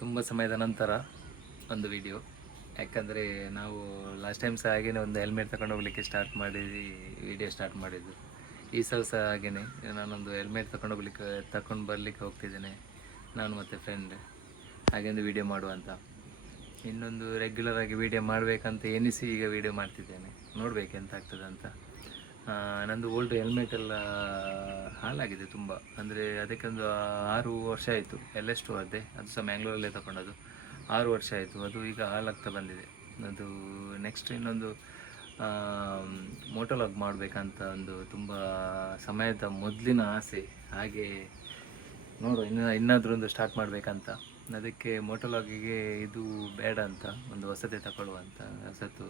ತುಂಬ ಸಮಯದ ನಂತರ ಒಂದು ವಿಡಿಯೋ. ಯಾಕಂದರೆ ನಾವು ಲಾಸ್ಟ್ ಟೈಮ್ ಸಹ ಹಾಗೇ ಒಂದು ಹೆಲ್ಮೆಟ್ ತಗೊಂಡು ಹೋಗ್ಲಿಕ್ಕೆ ವಿಡಿಯೋ ಸ್ಟಾರ್ಟ್ ಮಾಡಿದ್ದು. ಈ ಸಲ ಸಹ ಹಾಗೇ ನಾನೊಂದು ಹೆಲ್ಮೆಟ್ ತಗೊಂಡು ಬರಲಿಕ್ಕೆ ಹೋಗ್ತಿದ್ದೇನೆ, ನಾನು ಮತ್ತು ಫ್ರೆಂಡ್. ಹಾಗೆಂದು ವಿಡಿಯೋ ಮಾಡುವಂತ, ಇನ್ನೊಂದು ರೆಗ್ಯುಲರ್ ಆಗಿ ವಿಡಿಯೋ ಮಾಡಬೇಕಂತ ಎನಿಸಿ ಈಗ ವಿಡಿಯೋ ಮಾಡ್ತಿದ್ದೇನೆ. ನೋಡಬೇಕು ಎಂತ ಆಗ್ತದೆ ಅಂತ. ನಂದು ಓಲ್ಡ್ ಹೆಲ್ಮೆಟ್ ಎಲ್ಲ ಹಾಳಾಗಿದೆ ತುಂಬ. ಅಂದರೆ ಅದಕ್ಕೊಂದು 6 ವರ್ಷ ಆಯಿತು. LS2 ಅದೇ, ಅದು ಸಹ ಮ್ಯಾಂಗ್ಳೂರಲ್ಲೇ ತಗೊಂಡದು. 6 ವರ್ಷ ಆಯಿತು. ಅದು ಈಗ ಹಾಳಾಗ್ತಾ ಬಂದಿದೆ. ಅದು ನೆಕ್ಸ್ಟ್ ಇನ್ನೊಂದು ಮೋಟೋಲಾಗ್ ಮಾಡಬೇಕಂತ ಒಂದು ತುಂಬ ಸಮಯದ ಮೊದಲಿನ ಆಸೆ. ಹಾಗೆ ನೋಡುವ, ಇನ್ನಾದರೂ ಒಂದು ಸ್ಟಾರ್ಟ್ ಮಾಡಬೇಕಂತ. ಅದಕ್ಕೆ ಮೋಟೋಲಾಗಿಗೆ ಇದು ಬೇಡ ಅಂತ ಒಂದು ಹೊಸದೇ ತಗೊಳ್ಳುವಂತ. ಹೊಸತು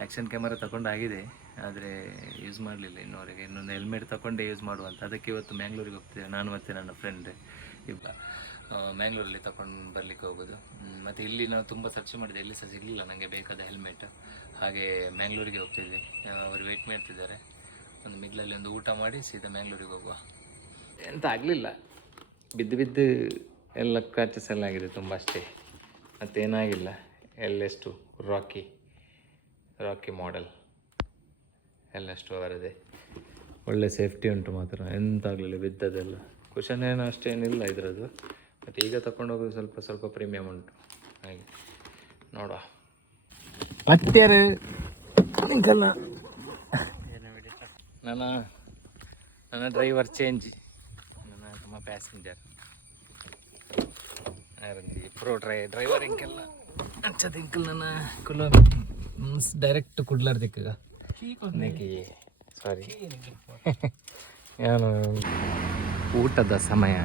ಆ್ಯಕ್ಷನ್ ಕ್ಯಾಮರಾ ತಗೊಂಡಾಗಿದೆ, ಆದರೆ ಯೂಸ್ ಮಾಡಲಿಲ್ಲ ಇನ್ನೂವರೆಗೆ. ಇನ್ನೊಂದು ಹೆಲ್ಮೆಟ್ ತಗೊಂಡೇ ಯೂಸ್ ಮಾಡುವಂತ. ಅದಕ್ಕೆ ಇವತ್ತು ಮ್ಯಾಂಗ್ಳೂರಿಗೆ ಹೋಗ್ತೇವೆ, ನಾನು ಮತ್ತು ನನ್ನ ಫ್ರೆಂಡ್ ಇಬ್ಬ. ಮ್ಯಾಂಗ್ಳೂರಲ್ಲಿ ತಗೊಂಡು ಬರಲಿಕ್ಕೆ ಹೋಗೋದು. ಮತ್ತು ಇಲ್ಲಿ ನಾವು ತುಂಬ ಸರ್ಚ್ ಮಾಡಿದೆ, ಎಲ್ಲಿ ಸಹ ಸಿಗಲಿಲ್ಲ ನನಗೆ ಬೇಕಾದ ಹೆಲ್ಮೆಟ್. ಹಾಗೆ ಮ್ಯಾಂಗ್ಳೂರಿಗೆ ಹೋಗ್ತಿದ್ವಿ. ಅವರು ವೆಯ್ಟ್ ಮಾಡ್ತಿದ್ದಾರೆ. ಒಂದು ಮಿಡ್ಲಲ್ಲಿ ಒಂದು ಊಟ ಮಾಡಿ ಸೀದಾ ಮ್ಯಾಂಗ್ಳೂರಿಗೆ ಹೋಗುವ. ಎಂತ ಆಗಲಿಲ್ಲ, ಬಿದ್ದು ಎಲ್ಲ ಕ್ರ್ಯಾಚಸ್ ಎಲ್ಲ ಆಗಿದೆ ತುಂಬ ಅಷ್ಟೇ, ಮತ್ತೇನಾಗಿಲ್ಲ. LS2 ರಾಕಿ ಮಾಡೆಲ್ LS2 ಅವರದೇ. ಒಳ್ಳೆ ಸೇಫ್ಟಿ ಉಂಟು ಮಾತ್ರ, ಎಂತ ಆಗಲಿಲ್ಲ ಬಿದ್ದದೆಲ್ಲ. ಕುಷನ್ ಏನು ಅಷ್ಟೇನಿಲ್ಲ ಇದರದ್ದು, ಬಟ್ ಈಗ ತಗೊಂಡೋಗೋದು ಸ್ವಲ್ಪ ಪ್ರೀಮಿಯಮ್ ಉಂಟು. ಹಾಗೆ ನೋಡುವ. ಮತ್ತೇರು ನಿಂಕಲ್ಲ ನನ್ನ ಡ್ರೈವರ್ ಚೇಂಜ್, ನಮ್ಮ ಪ್ಯಾಸೆಂಜರ್ ಪ್ರೋ ಡ್ರೈವರ್ ಇಂಕೆಲ್ಲ ಅಂಚದ ಇಂಕಲ್ ನನ್ನ ಡೈರೆಕ್ಟ್ ಕುಡ್ಲಾರ ದಿಕ್ಕ ಸಾರಿ. ಏನು ಊಟದ ಸಮಯ.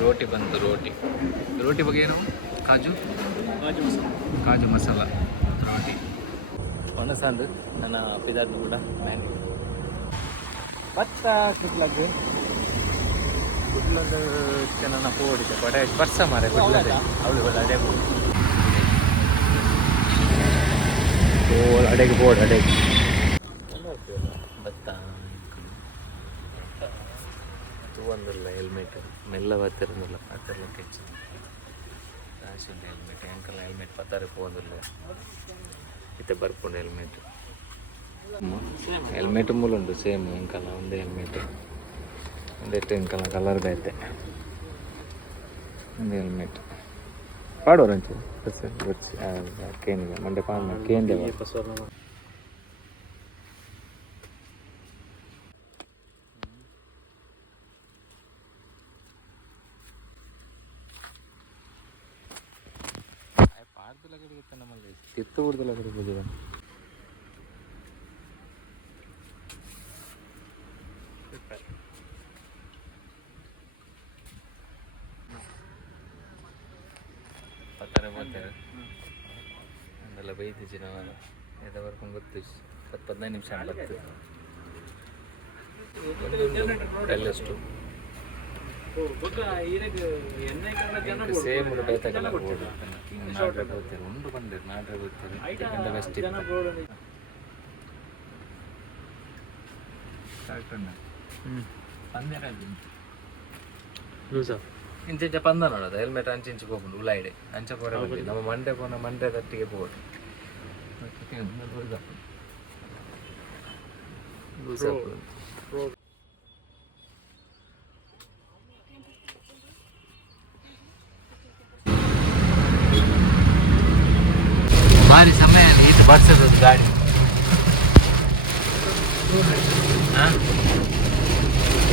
ರೋಟಿ ಬಂತು. ರೋಟಿ ಬಗ್ಗೆ ಏನು? ಕಾಜು ಮಸಾಲ ರೋಟಿ. ಒಣಸಾಂದು ನನ್ನ ಪಿದಾದ ಕೂಡ ಭತ್ತ ಕುಡ್ಲದ್ದು ನನ್ನ ಪೋಡಿದೆ ಬಡೆ ಬರ್ಸ ಮಾರೆ ಕುಡ್ಲದೆ ಅವಳು ಅಡೆ ಅಡೆಗೆ ಬೋರ್ಡ್ ಅಡೆಗೆ ಭತ್ತ ಒಂದಿಲ್ಲ. ಹೆಲ್ಮೆಟ್ ಮೆಲ್ಲ ಬರ್ತಿರೋದಿಲ್ಲ, ಪತ್ತರ್ಲಿಕ್ಕೆ ಹೆಚ್ಚು ರಾಶಿಂದ ಹೆಲ್ಮೆಟ್ ಎಂಕಲ್ಲ ಹೆಲ್ಮೆಟ್ ಪತ್ತಾರೆ ಹೋಗೋದಿಲ್ಲ. ಇತ್ತೆ ಬರ್ಕೊಂಡು ಹೆಲ್ಮೆಟ್ ಮೂಲುಂಟು ಸೇಮ್ ಎಂಕಲ್ಲ ಒಂದೇ ಹೆಲ್ಮೆಟ್. ಒಂದೆಟ್ಟು ಎಂಕಲ್ಲ ಕಲರ್ ಬೇತೆ ಒಂದು ಹೆಲ್ಮೆಟ್ ಪಾಡೋರಂಚು ಗೊತ್ತಿ ಕೇಂದ್ರ ಮಂಡೆ ಪಾಡ ಕೇಂದ್ರ ಪಾಡ್ದಲ್ಲ ನಮ್ಮಲ್ಲಿ ತಿತ್ತು ಬಿಡ್ದಲ್ಲ ಕಡಿಬೋದು. ಪತ್ತಾರೆ ಹೋಗ್ತೇವೆ ಅಂದೆಲ್ಲ ಬೈದಿದ್ವಿ ನಾವು. ಎದ ಬರ್ಕೊಂಡು ಗೊತ್ತು 10-15 ನಿಮಿಷ ಬರ್ತದೆ. LS2 ಸೇಮ್ ಬೇತಾಗಲ್ಲ ನಾಡ್ರೆ ಹೋಗ್ತೇವೆ. ಉಂಡು ಬಂದಿರು ನಾಡ್ರೆ ಹೋಗ್ತೇವೆ. ಬೆಸ್ಟ್ ಇಂಚ ಪಂದ ನೋಡೋದು ಹೆಲ್ಮೆಟ್ ಅಂಚಿಂಚು ಹೋಗ್ಬೋದು ಉಲಾಯಿಡೆ ಅಂಚ ಪೋರ ನಮ್ಮ ಮಂಡೆ ತಟ್ಟಿಗೆ ಹೋಗೋದು. ಭಾರಿ ಸಮಯ ಇದು ಬಡ್ಸೋದು ಗಾಡಿ.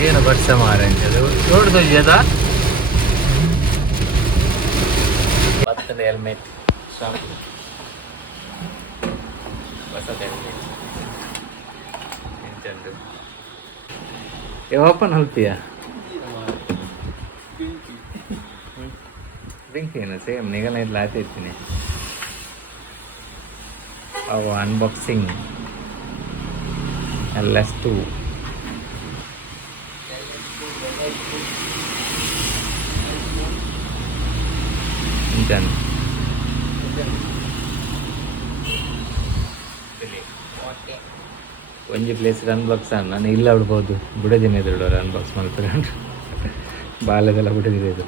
ಏನು ಬಡ್ಸ ಮಾರ ಅಂತದು ನೋಡ್ದು ಅದ ಬರ್ತದೆ ಹೆಲ್ಮೆಟ್ ಹೊಸದು ಹೆಲ್ಮೆಟ್ ಎಂಚಂಡು ಓಪನ್ ಹಲ್ಪಿಯಾ ಏನು ಸೇಮ್ ನಿಗನ ಇಲ್ಲ ಆತಿರ್ತೀನಿ. ಅವು ಅನ್ಬಾಕ್ಸಿಂಗ್ LS2 ಇಂಜನ್ ಒಂಜಿ ಪ್ಲೇಸ್ ಅನ್ಬಾಕ್ಸ್ ನಾನು ಇಲ್ಲ ಬಿಡ್ಬೋದು ಬಿಡೋದಿನ ಎದುರು ಅನ್ಬಾಕ್ಸ್ ಮಾಡ್ಕೊಂಡು ಬಾಲ್ಯದೆಲ್ಲ ಬಿಡೋದಿದೆ ಇದು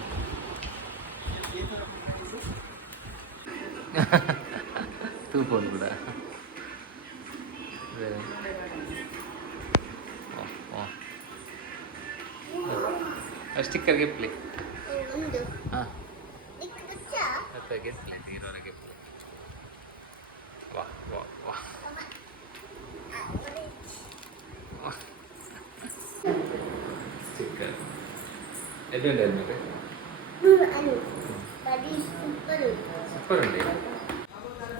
ತೂಪೋದು ಕೂಡ ಸ್ಟಿಕ್ಕರ್ ಗಿಫ್ಟ್ಲಿ ಹಾಂ ಗಿಫ್ಟ್ಲಿ ಇರೋರ ಗಿಫ್ಟ್ ವಾ ವಾ ವಾ ಸ್ಟಿಕ್ಕರ್ ಎಲ್ಲಿಂದ ಹೆಲ್ಮೆಟ್ ಸೂಪರ್ ಉಂಟು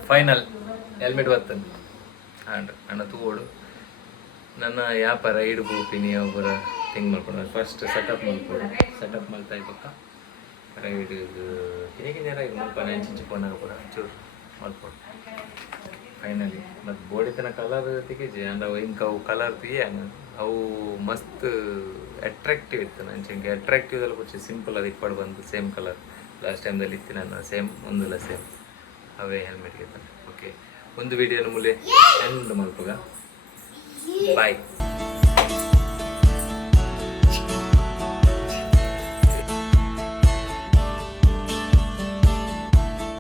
ಫೈನಲ್ ಹೆಲ್ಮೆಟ್ ಬರ್ತದೆ ಹಾಂ ಅಣ್ಣ ತೂಗೋಡು ನನ್ನ ವ್ಯಾಪಾರ ಇಡು ಬೋಪಿನಿ ಒಬ್ಬರ ಥಿಂಗ್ ಮಾಡ್ಕೊಂಡು ಫಸ್ಟ್ ಸೆಟಪ್ ಮಾಡ್ತಾ ಇದ್ದಕ್ಕ ರೈಡ್ ಇದು ಹೇಗೆ ಜನ ಈಗ ಮುಲ್ಪ ನೆಂಚಿಂಚು ಫೋನಾಗ ಕೂಡ ಚೂರು ಮಾಡ್ಕೊಂಡು ಫೈನಲಿ ಮತ್ತು ಬೋಡಿತನ ಕಲರ್ ತೆಗೆಜಿ ಅಂದ್ರೆ ಅವು ಇಂಕ ಅವು ಕಲರ್ ತೆಗಿಯ ಅವು ಮಸ್ತ್ ಅಟ್ರಾಕ್ಟಿವ್ ಇತ್ತು ನಂಗೆ ಅಟ್ರಾಕ್ಟಿವ್ದಲ್ಲಿ ಕೊಚ್ಚಿ ಸಿಂಪಲ್ ಅದು ಇಪ್ಪಡು ಬಂದು ಸೇಮ್ ಕಲರ್ ಲಾಸ್ಟ್ ಟೈಮ್ದಲ್ಲಿ ಇತ್ತು ನಾನು ಸೇಮ್ ಒಂದಿಲ್ಲ ಸೇಮ್ ಅವೇ ಹೆಲ್ಮೆಟ್ಗೆ ಓಕೆ ಒಂದು ವಿಡಿಯೋನ ಮೂಲೆ ಎಂಡ್ ಮಲ್ಪಗ ಬಾಯ್